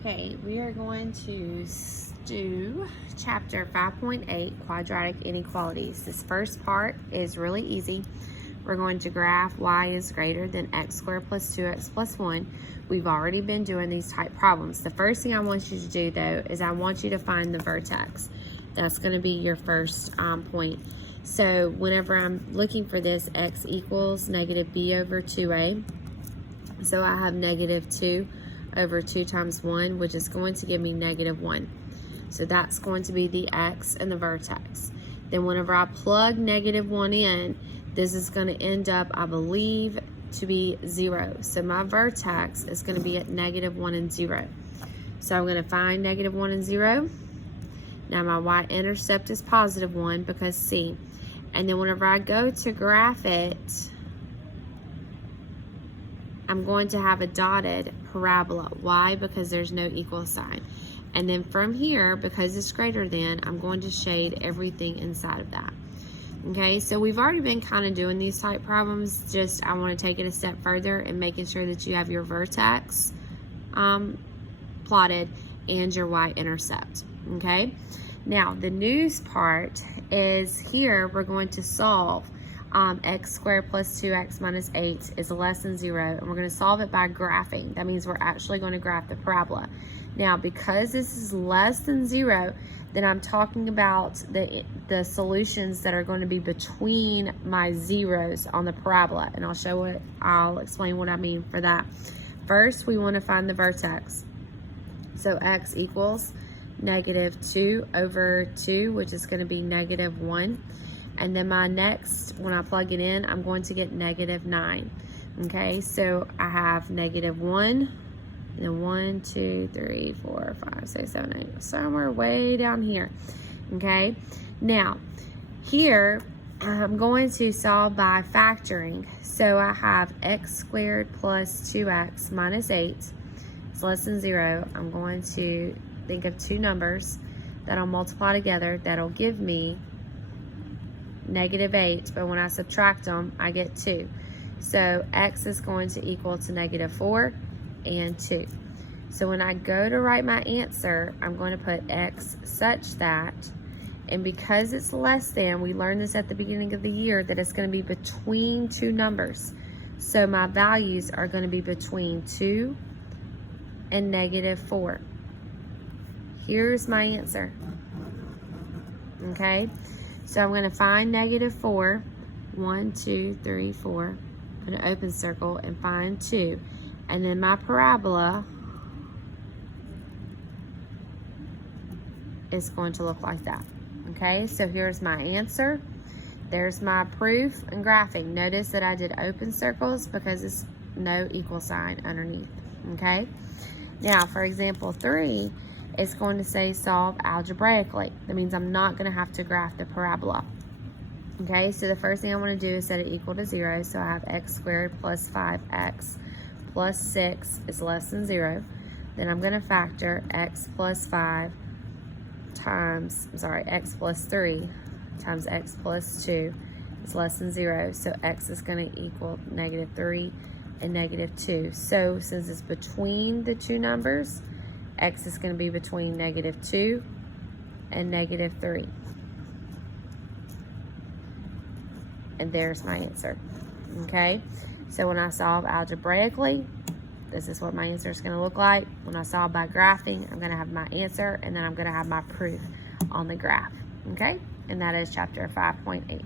Okay, we are going to do chapter 5.8, quadratic inequalities. This first part is really easy. We're going to graph y is greater than x squared plus 2x plus 1. We've already been doing these type problems. The first thing I want you to do, though, is I want you to find the vertex. That's going to be your first point. So whenever I'm looking for this, x equals negative b over 2a. So I have negative 2 over 2 times 1, which is going to give me negative 1. So that's going to be the x and the vertex. Then whenever I plug negative 1 in, this is going to end up, I believe, to be 0. So my vertex is going to be at negative 1 and 0. So I'm going to find negative 1 and 0. Now my y-intercept is positive 1 because C. And then whenever I go to graph it, I'm going to have a dotted parabola. Why? Because there's no equal sign. And then from here, because it's greater than, I'm going to shade everything inside of that. Okay, so we've already been kind of doing these type problems. Just I want to take it a step further and making sure that you have your vertex plotted and your y-intercept. Okay, now the news part is here we're going to solve x squared plus 2x minus 8 is less than 0, and we're going to solve it by graphing. That means we're actually going to graph the parabola. Now, because this is less than 0, then I'm talking about the solutions that are going to be between my zeros on the parabola, and I'll explain what I mean for that. First, we want to find the vertex. So x equals negative 2 over 2, which is going to be negative 1. And then my next, when I plug it in, I'm going to get negative 9. Okay, so I have negative 1, and then 1, 2, 3, 4, 5, 6, 7, 8, somewhere way down here. Okay, now here I'm going to solve by factoring. So I have x squared plus 2x minus 8 is less than 0. I'm going to think of two numbers that I'll multiply together. That'll give me negative 8, but when I subtract them, I get 2. So x is going to equal to negative 4 and 2. So when I go to write my answer, I'm going to put x such that, and because it's less than, we learned this at the beginning of the year, that it's going to be between two numbers. So my values are going to be between 2 and negative 4. Here's my answer. Okay? So I'm going to find negative 4, 1, 2, 3, 4, put an open circle and find 2. And then my parabola is going to look like that. Okay, so here's my answer. There's my proof and graphing. Notice that I did open circles because it's no equal sign underneath. Okay, now for example 3, it's going to say solve algebraically. That means I'm not going to have to graph the parabola. Okay, so the first thing I want to do is set it equal to 0. So I have x squared plus 5x plus 6 is less than 0. Then I'm going to factor x plus 5 times, x plus 3 times x plus 2 is less than 0. So x is going to equal negative 3 and negative 2. So since it's between the two numbers, x is going to be between negative 2 and negative 3. And there's my answer. Okay, so when I solve algebraically, this is what my answer is going to look like. When I solve by graphing, I'm going to have my answer, and then I'm going to have my proof on the graph. Okay, and that is chapter 5.8.